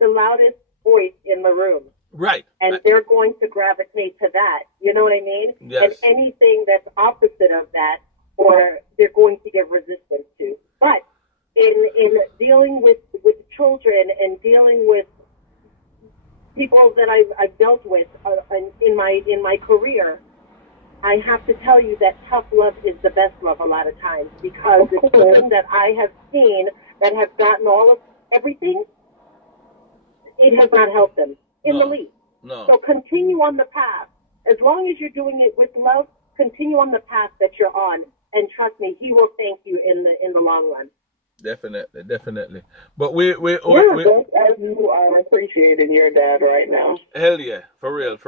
the loudest voice in the room. Right. And they're going to gravitate to that. You know what I mean? Yes. And anything that's opposite of that, or they're going to give resistance to. But in dealing with children and dealing with people that I've dealt with in my career, I have to tell you that tough love is the best love a lot of times, because the children that I have seen that have gotten all of everything, it has not helped them in the least. No. So continue on the path. As long as you're doing it with love, continue on the path that you're on, and trust me, he will thank you in the long run. Definitely. But we as you are appreciating your dad right now. Hell yeah, for real.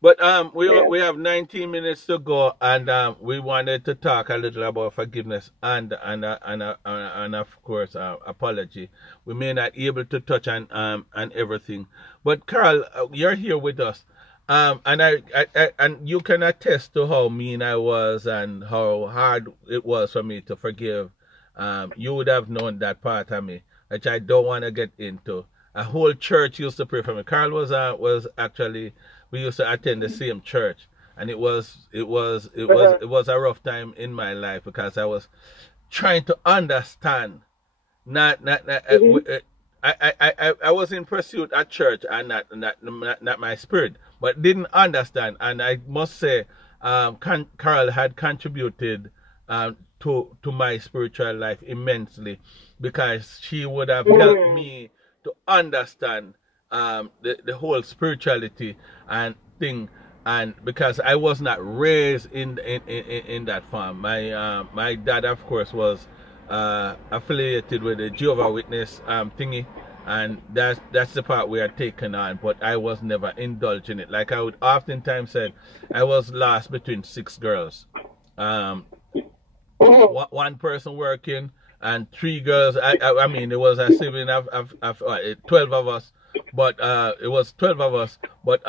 But we have 19 minutes to go, and we wanted to talk a little about forgiveness and of course apology. We may not be able to touch on everything, but Carl, you're here with us, and I and you can attest to how mean I was and how hard it was for me to forgive. You would have known that part of me, which I don't want to get into. A whole church used to pray for me. Carl was actually, we used to attend the same church, and it was a rough time in my life, because I was trying to understand. I was in pursuit at church, and not my spirit, but didn't understand. And I must say, Carl had contributed to my spiritual life immensely, because she would have helped me to understand the whole spirituality and thing, and because I was not raised in that farm. My dad, of course, was affiliated with the Jehovah's Witness thingy, and that's the part we are taken on, but I was never indulged in it. Like I would oftentimes say, I was lost between 6 girls. One person working and 3 girls. I mean, it was a sibling of 12 of us, but it was 12 of us, but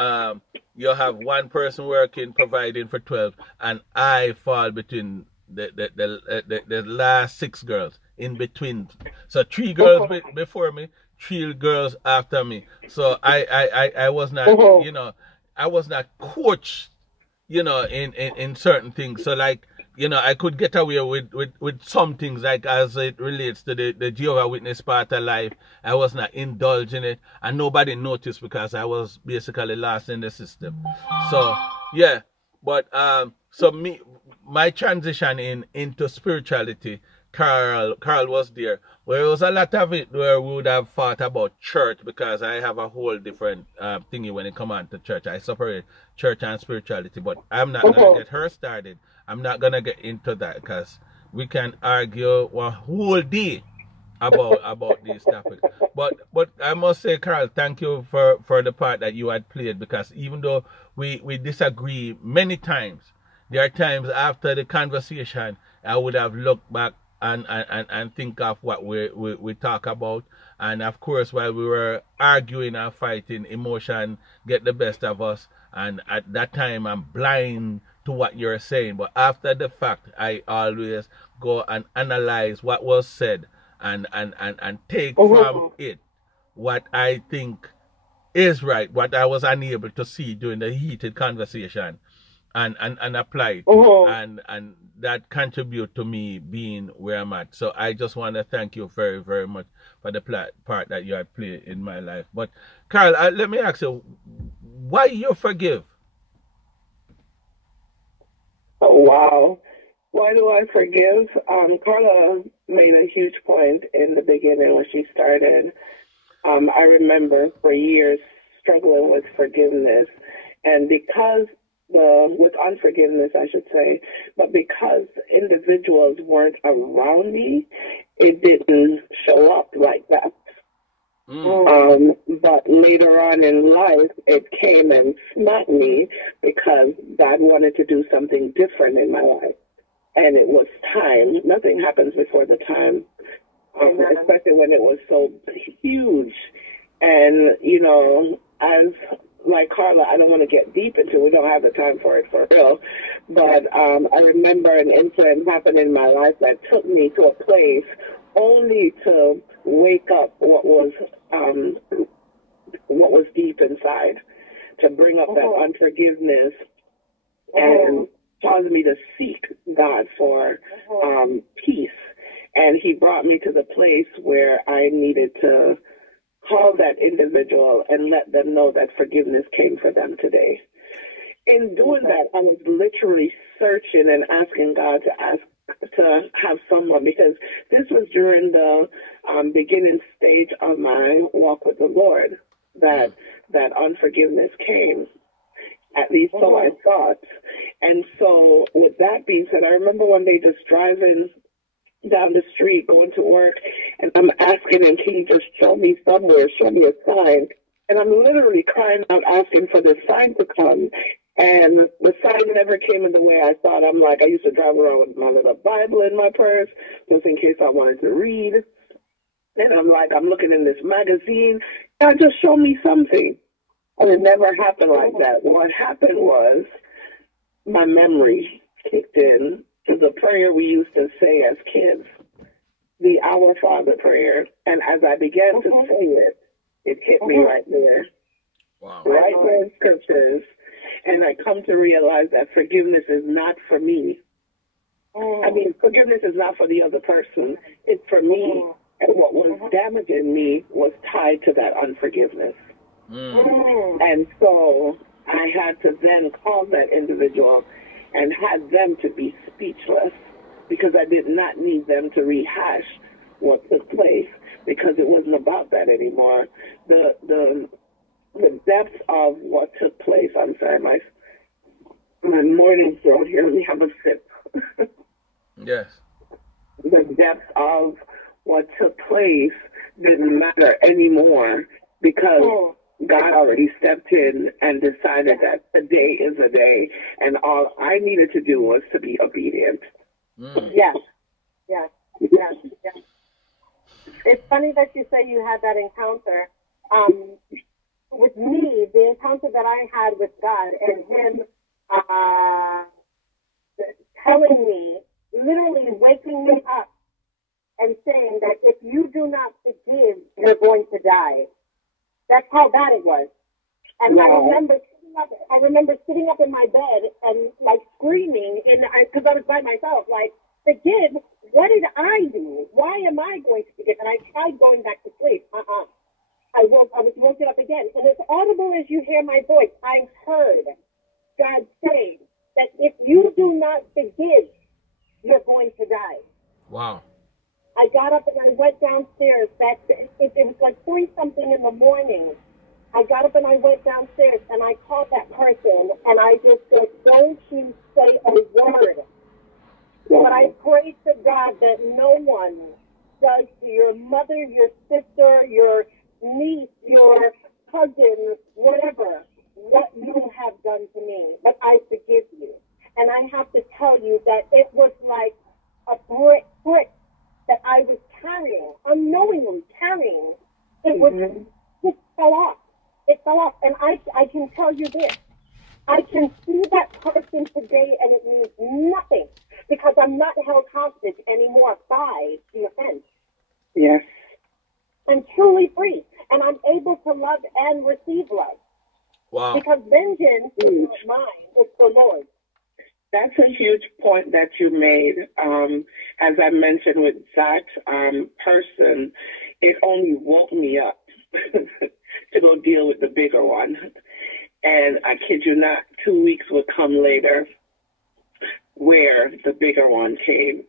you have one person working, providing for 12, and I fall between the last 6 girls in between. So 3 girls before me, 3 girls after me. So I was not, I was not coached, in certain things. So like, I could get away with some things, like as it relates to the Jehovah's Witness part of life. I was not indulging it, and nobody noticed, because I was basically lost in the system. So yeah, but so my transition into spirituality, Carl was there. Well, there was a lot of it where we would have thought about church, because I have a whole different thingy when it comes on to church. I separate church and spirituality, but I'm not going to get her started. I'm not going to get into that, because we can argue one whole day about these topics. But I must say, Carl, thank you for the part that you had played, because even though we disagree many times, there are times after the conversation I would have looked back and think of what we talk about. And of course, while we were arguing and fighting, emotion get the best of us, and at that time I'm blind to what you're saying. But after the fact, I always go and analyze what was said and take from it what I think is right, what I was unable to see during the heated conversation, and apply it. And that contribute to me being where I'm at. So I just want to thank you very, very much for the part that you have played in my life. But Carl, let me ask you, why you forgive? Oh, wow. Why do I forgive? Carla made a huge point in the beginning when she started. I remember for years struggling with forgiveness, and because with unforgiveness, I should say, but because individuals weren't around me, it didn't show up like that. But later on in life, it came and smacked me, because God wanted to do something different in my life. And it was time. Nothing happens before the time, especially when it was so huge. And, as like Carla, I don't want to get deep into it. We don't have the time for it for real. But I remember an incident happened in my life that took me to a place only to wake up what was what was deep inside, to bring up that unforgiveness and cause me to seek God for peace. And he brought me to the place where I needed to call that individual and let them know that forgiveness came for them today. In doing that, I was literally searching and asking God to have someone, because this was during the beginning stage of my walk with the Lord, that unforgiveness came. At least so I thought. And so with that being said, I remember one day just driving down the street, going to work, and I'm asking him, can you just show me somewhere, show me a sign? And I'm literally crying out, asking for the sign to come. And the sign never came in the way I thought. I'm like, I used to drive around with my little Bible in my purse, just in case I wanted to read. And I'm like, I'm looking in this magazine. God, just show me something. And it never happened like that. What happened was my memory kicked in to the prayer we used to say as kids, the Our Father prayer. And as I began to say it, it hit me right there. Wow. Right there in scriptures. And I come to realize that forgiveness is not for me. I mean, forgiveness is not for the other person. It's for me. And what was damaging me was tied to that unforgiveness. And so I had to then call that individual and had them to be speechless, because I did not need them to rehash what took place, because it wasn't about that anymore. The depth of what took place, I'm sorry, my morning throat here, let me have a sip. Yes. The depth of what took place didn't matter anymore, because God already stepped in and decided that today is a day, and all I needed to do was to be obedient. Yes. It's funny that you say you had that encounter. With me, the encounter that I had with God and him telling me, literally waking me up and saying that if you do not forgive, you're going to die. That's how bad it was. And wow. I remember sitting up in my bed and like screaming, because I was by myself, like, forgive? What did I do? Why am I going to forgive? And I tried going back to sleep. I was woken up again. And as audible as you hear my voice, I heard God say that if you do not forgive, you're going to die. Wow. I got up and I went downstairs. It was like 3-something in the morning. I got up and I went downstairs and I called that person and I just said, don't you say a word. But I prayed to God that no one does to your mother, your sister, your niece, your cousin, whatever, what you have done to me. But I forgive you. And I have to tell you that it was like a brick that I was carrying, unknowingly carrying. It fell off. It fell off. And I can tell you this. I can see that person today and it means nothing, because I'm not held hostage anymore by the offense. Yes. I'm truly free, and I'm able to love and receive love. Wow. Because vengeance is not mine, it's the Lord. That's a huge point that you made. As I mentioned with that person, it only woke me up to go deal with the bigger one. And I kid you not, 2 weeks would come later where the bigger one came.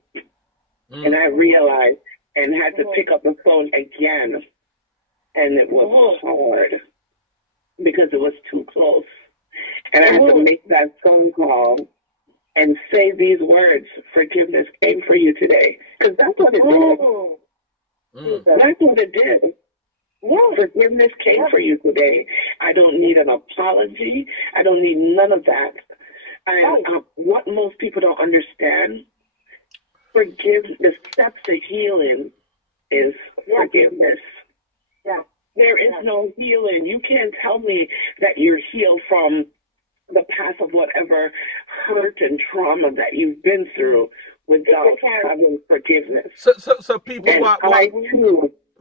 And I realized and had to pick up the phone again. And it was hard because it was too close. And I had to make that phone call and say these words, forgiveness came for you today. Because that's what it did. That's what it did. Yeah, forgiveness came for you today. I don't need an apology. I don't need none of that. And what most people don't understand, the steps to healing is forgiveness. Yeah. There is no healing. You can't tell me that you're healed from the past of whatever hurt and trauma that you've been through without having forgiveness. So people,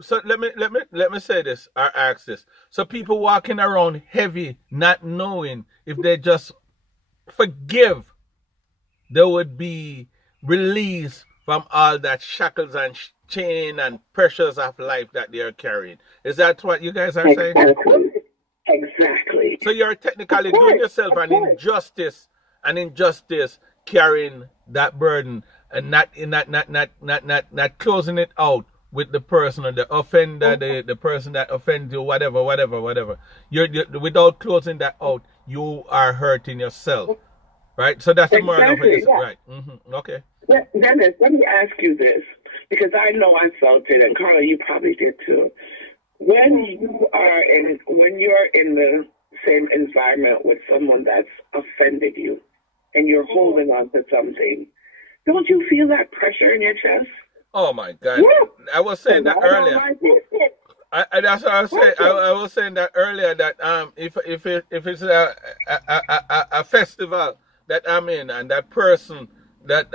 So let me say this or ask this. So people walking around heavy, not knowing if they just forgive, they would be released from all that shackles and chain and pressures of life that they are carrying. Is that what you guys are saying? Exactly. So you're technically doing yourself an injustice, carrying that burden and not closing it out with the person or the offender, the person that offends you, whatever. You're without closing that out, you are hurting yourself. Right? So that's the moral of it. Right. Okay. Dennis, let me ask you this, because I know I felt it, and Carla, you probably did too. When you're in the same environment with someone that's offended you, and you're holding on to something, don't you feel that pressure in your chest? Oh my God! Yeah. I was saying that earlier. That's what I was saying. I was saying that earlier that if it's a festival that I'm in, and that person that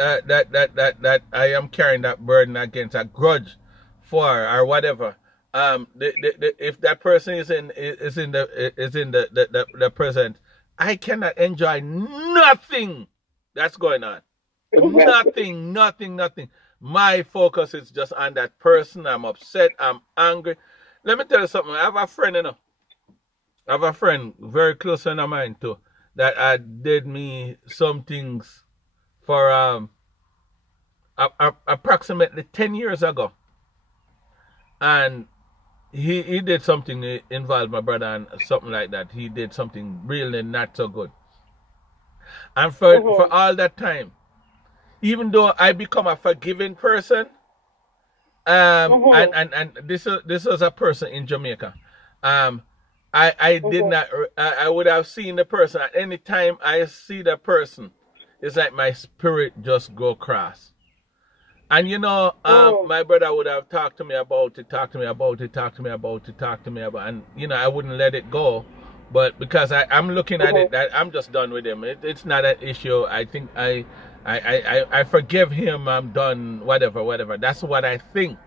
I am carrying that burden against, a grudge for or whatever, if that person is in the present, I cannot enjoy nothing that's going on. Nothing. My focus is just on that person. I'm upset. I'm angry. Let me tell you something. I have a friend, I have a friend, very close friend of mine too, that did me some things for approximately 10 years ago. And he did something that involved my brother and something like that. He did something really not so good. And for all that time, even though I become a forgiving person, and this was a person in Jamaica. I did not. I would have seen the person at any time I see the person. It's like my spirit just go cross. And my brother would have talked to me about it, and I wouldn't let it go. But because I'm looking at it, that I'm just done with him. It's not an issue. I think I forgive him. I'm done. Whatever. That's what I think.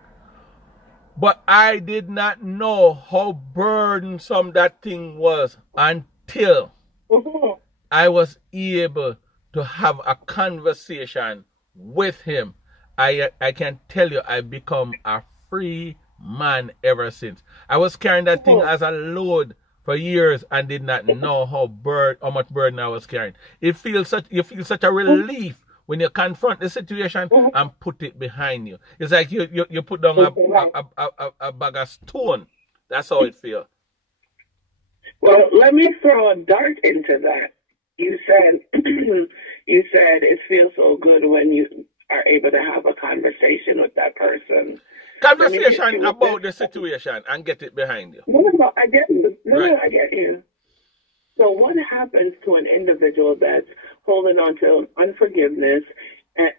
But I did not know how burdensome that thing was until I was able to have a conversation with him. I can tell you, I've become a free man ever since. I was carrying that thing as a load for years and did not know how much burden I was carrying. You feel such a relief when you confront the situation and put it behind you. It's like you put down a bag of stone. That's how it feels. Well, let me throw a dart into that. You said it feels so good when you are able to have a conversation with that person. Conversation about the situation and get it behind you. No, I get you. I get you. So what happens to an individual that's holding on to unforgiveness and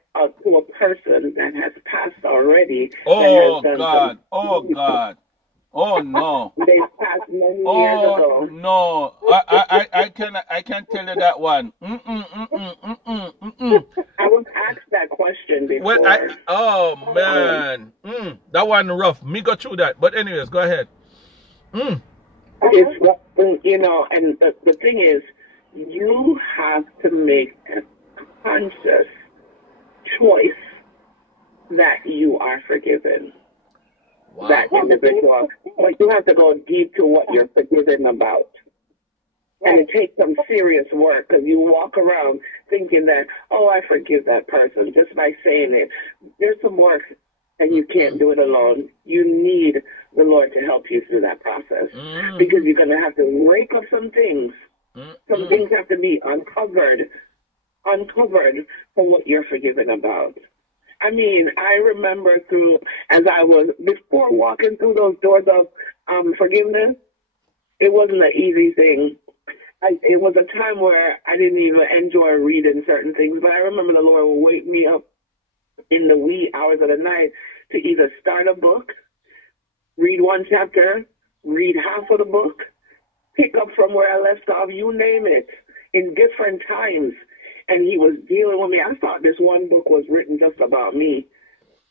to a person that has passed already? Oh God! Oh no! They passed many years ago. No! I can't tell you that one. I was asked that question before. Oh man, that one rough. Me go through that, but anyways, go ahead. It's rough, and the thing is, you have to make a conscious choice that you are forgiven. Wow. That individual. But you have to go deep to what you're forgiven about. And it takes some serious work, because you walk around thinking that, I forgive that person just by saying it. There's some work, and you can't do it alone. You need the Lord to help you through that process, because you're going to have to rake up some things. Some things have to be uncovered for what you're forgiven about. I mean, I remember before walking through those doors of forgiveness, it wasn't an easy thing. It was a time where I didn't even enjoy reading certain things, but I remember the Lord would wake me up in the wee hours of the night to either start a book, read one chapter, read half of the book, pick up from where I left off, you name it, in different times. And he was dealing with me. I thought this one book was written just about me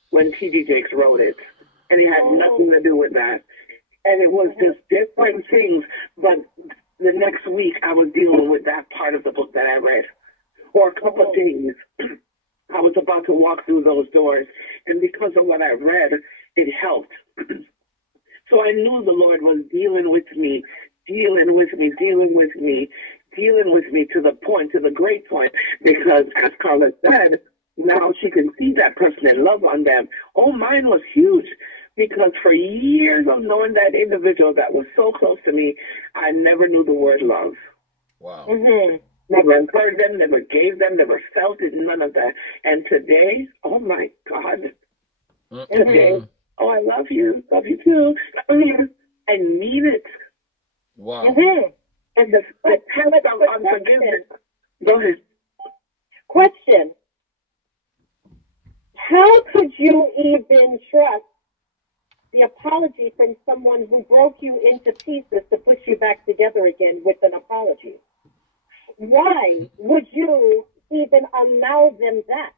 when T.D. Jakes wrote it. and it had nothing to do with that. And it was just different things. But the next week, I was dealing with that part of the book that I read. Or a couple of things. I was about to walk through those doors, and because of what I read, it helped. So I knew the Lord was dealing with me to the point, to the great point, because as Carla said, now she can see that person and love on them. Oh, mine was huge, because for years of knowing that individual that was so close to me, I never knew the word love. Wow. Never heard them, never gave them, never felt it, none of that. And today, oh my God, today, oh, I love you too, love you. I mean it. Wow. And the habit of unforgiveness. Go ahead. Question. How could you even trust the apology from someone who broke you into pieces to put you back together again with an apology? Why would you even allow them that?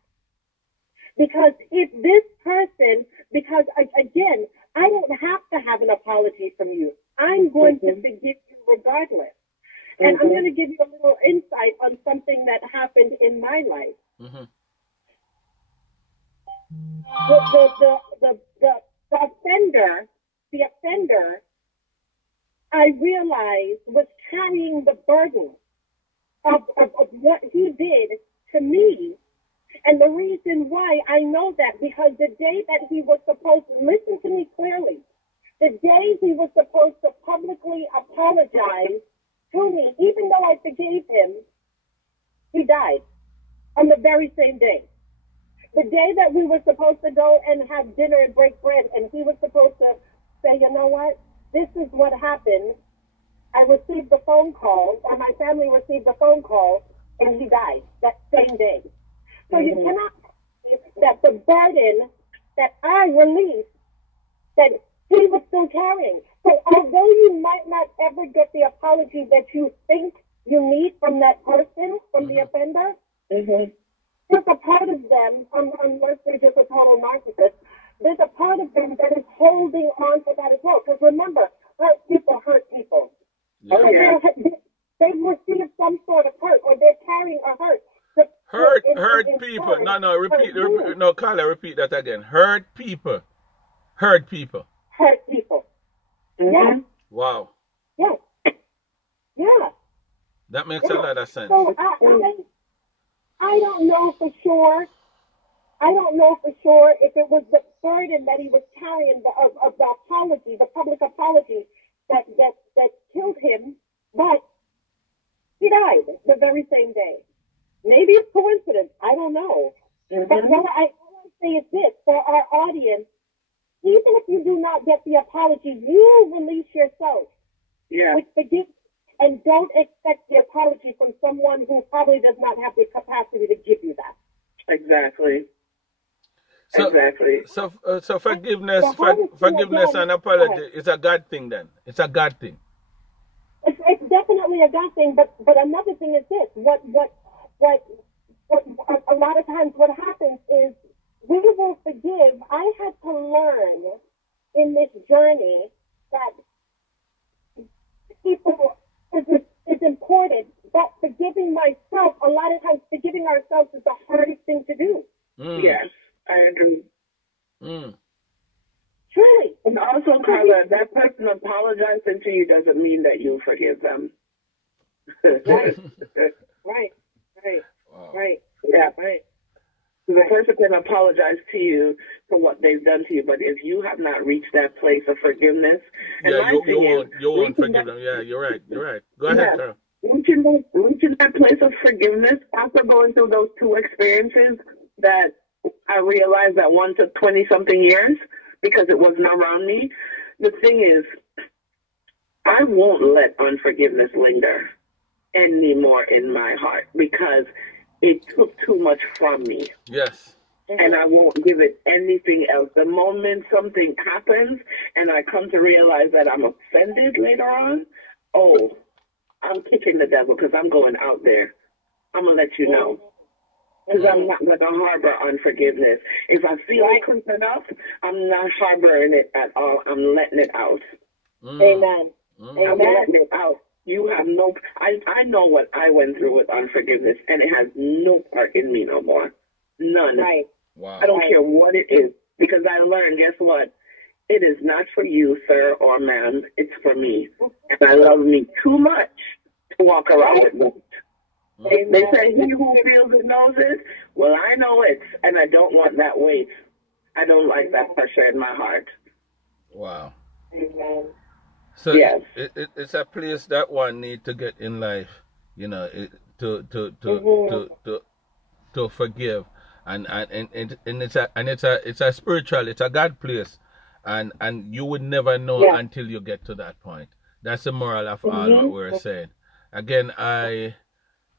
Because if this person, because again, I don't have to have an apology from you. I'm going to forgive you regardless. And I'm going to give you a little insight on something that happened in my life. The offender, I realized was carrying the burden of what he did to me. And the reason why I know that, because the day that he was supposed to, listen to me clearly, the day he was supposed to publicly apologize to me, even though I forgave him, he died on the very same day. The day that we were supposed to go and have dinner and break bread, and he was supposed to say, you know what, this is what happened. I received the phone call, or my family received the phone call, and he died that same day. So you cannot say that the burden that I released, that he was still carrying. So although you might not ever get the apology that you think you need from that person, from the offender, there's a part of them, unless they're just a total narcissist, there's a part of them that is holding on to that as well. Because remember, hurt people hurt people. Yeah. They've received some sort of hurt, or they're carrying a hurt. Hurt people. No, repeat. No, Carla, repeat that again. Hurt people. Hurt people. Hurt people. Yeah. Wow. Yeah. Yeah. That makes a lot of sense. So I don't know for sure. I don't know for sure if it was the burden that he was carrying of the apology, the public apology that killed him, but he died the very same day. Maybe it's coincidence. I don't know. But what I want to say is this, for our audience, even if you do not get the apology, you release yourself with forgiveness, and don't expect the apology from someone who probably does not have the capacity to give you that. Exactly. So forgiveness and apology is a God thing then. It's a God thing. It's definitely a God thing, but another thing is this. What a lot of times what happens is we will forgive. I had to learn in this journey that people is important, but forgiving myself, a lot of times forgiving ourselves is the hardest thing to do. Yes, I agree. Truly. And also, Carla, that person apologizing to you doesn't mean that you'll forgive them. Right. Wow. Right. Yeah. Right. The person can apologize to you for what they've done to you, but if you have not reached that place of forgiveness, you won't forgive them. Yeah, you're right. Go ahead, Carl. Reaching that place of forgiveness after going through those two experiences that I realized that one took 20-something years because it wasn't around me. The thing is, I won't let unforgiveness linger anymore in my heart because it took too much from me. Yes. And I won't give it anything else. The moment something happens and I come to realize that I'm offended later on, I'm kicking the devil because I'm going out there. I'm going to let you know. Because I'm not going to harbor unforgiveness. If I feel it creeping up, I'm not harboring it at all. I'm letting it out. Amen. I'm letting it out. You have no, I know what I went through with unforgiveness, and it has no part in me no more. None. Right. Wow. I don't care what it is, because I learned, guess what? It is not for you, sir or ma'am. It's for me. And I love me too much to walk around with them. They say, he who feels it knows it. Well, I know it, and I don't want that weight. I don't like that pressure in my heart. Wow. Amen. So Yes. it's a place that one need to get in life, you know, to forgive, and it's a spiritual, it's a God place, and you would never know until you get to that point. That's the moral of all what we're saying. Again,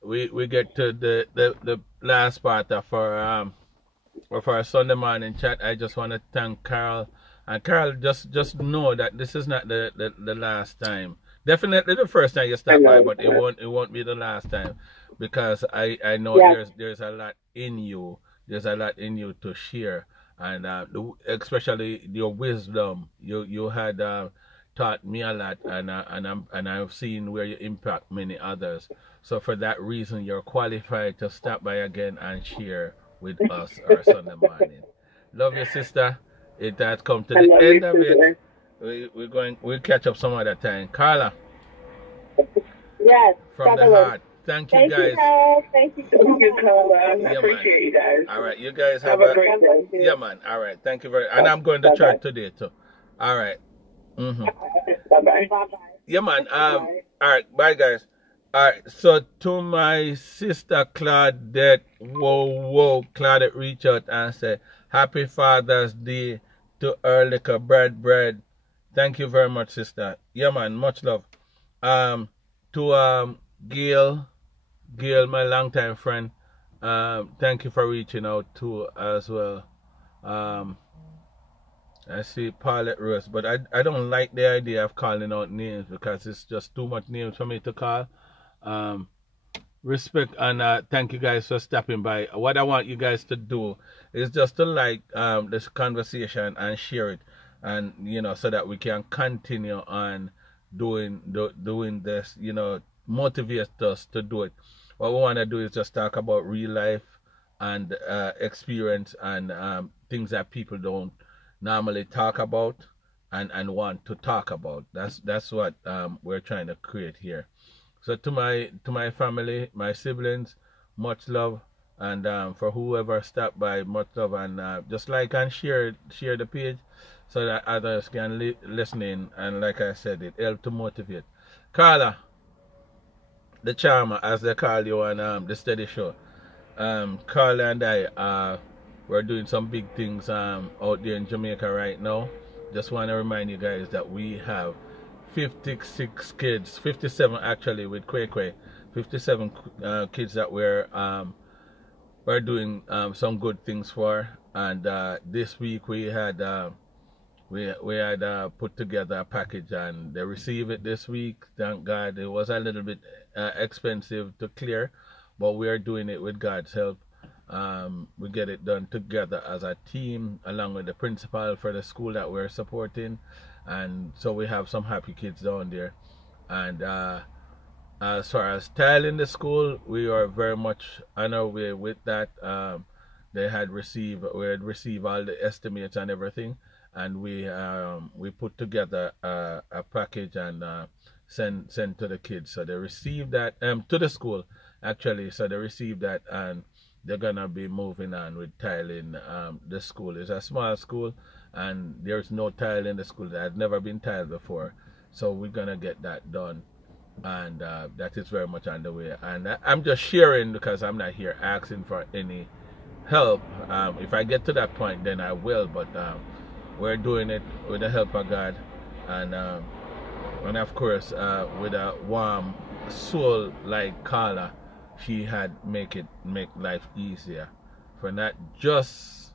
we get to the last part of our Sunday morning chat. I just want to thank Carl. And Carl, just know that this is not the last time. Definitely the first time you stop by, but it won't be the last time, because I know there's a lot in you. There's a lot in you to share, and especially your wisdom. You had taught me a lot, and I've seen where you impact many others. So for that reason, you're qualified to stop by again and share with us our Sunday morning. Love you, sister. It has come to the end of it. We'll catch up some other time. Carla. Yes. From the heart. Thank you, guys. Thank you, Carla. I appreciate you guys. All right, you guys have a great day. Yeah, man. All right, thank you very much. And I'm going to church today too. All right. Bye-bye. Yeah, man. All right, bye, guys. All right, so to my sister Claudette, Claudette reach out and say, Happy Father's Day to her little bread. Thank you very much, sister. Yeah, man, much love. To Gail, my longtime friend, thank you for reaching out to as well. I see Paulette Rose, but I don't like the idea of calling out names, because it's just too much names for me to call. Respect and thank you guys for stopping by. What I want you guys to do is just to like this conversation and share it, and so that we can continue on doing this, motivate us to do it. What we want to do is just talk about real life and experience and things that people don't normally talk about and want to talk about. That's what we're trying to create here. So to my family, my siblings, much love, and for whoever stopped by, much love, and just like and share the page so that others can listen in, and like I said, it helps to motivate. Carla, the charmer, as they call you on the Steady Show. Carla and I we're doing some big things out there in Jamaica right now. Just want to remind you guys that we have 56 kids, 57 actually with Kwekwe, 57 kids that we're doing some good things for. And this week we had put together a package, and they received it this week. Thank God. It was a little bit expensive to clear, but we are doing it with God's help. We get it done together as a team, along with the principal for the school that we're supporting. And so we have some happy kids down there. And as far as tiling the school, we are very much on our way with that. We had received all the estimates and everything, and we put together a package and send to the kids. So they received that to the school actually. So they received that, and they're gonna be moving on with tiling the school. It's a small school, and there's no tile in the school that had never been tiled before. So we're gonna get that done, and that is very much on the way. And I'm just sharing because I'm not here asking for any help. If I get to that point, then I will. But we're doing it with the help of God, and of course with a warm soul like Carla. She had make life easier for not just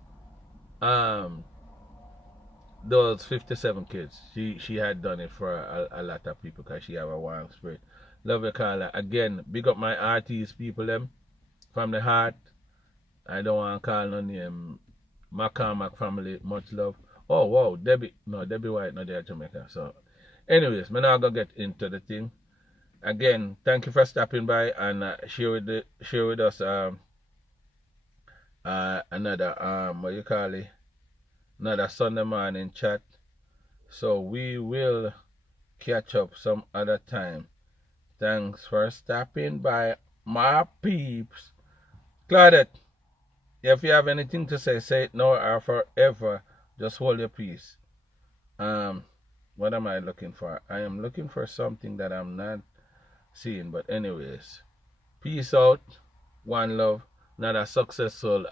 those 57 kids. She had done it for a lot of people because she have a warm spirit. Love you, Carla. Again, big up my artists people them from the heart. I don't want to call no name. McCormack family, much love. Oh wow, Debbie White, not there Jamaica. So anyways, I'm not gonna get into the thing. Again, thank you for stopping by and share with us another what you call it, another Sunday morning chat. So we will catch up some other time. Thanks for stopping by, my peeps. Claudette, if you have anything to say it now or forever. Just hold your peace. What am I looking for? I am looking for something that I'm not seeing. But anyways, peace out. One love. Another successful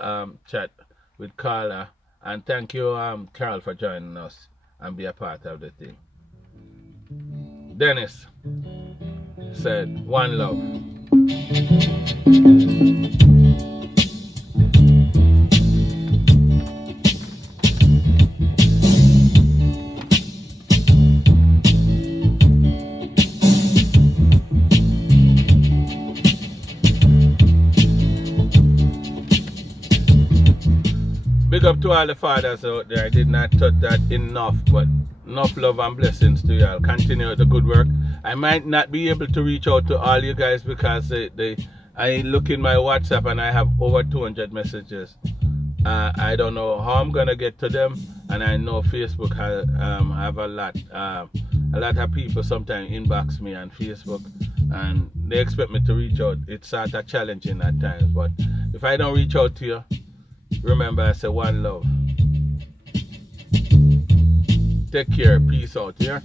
chat with Carla. And thank you, Carl, for joining us and be a part of the thing. Dennis said, one love. Big up to all the fathers out there. I did not touch that enough, but enough love and blessings to y'all. Continue the good work. I might not be able to reach out to all you guys because I look in my WhatsApp and I have over 200 messages. I don't know how I'm gonna get to them, and I know Facebook has have a lot of people sometimes inbox me on Facebook, and they expect me to reach out. It's sort of challenging at times, but if I don't reach out to you, remember I say one love. Take care. Peace out here.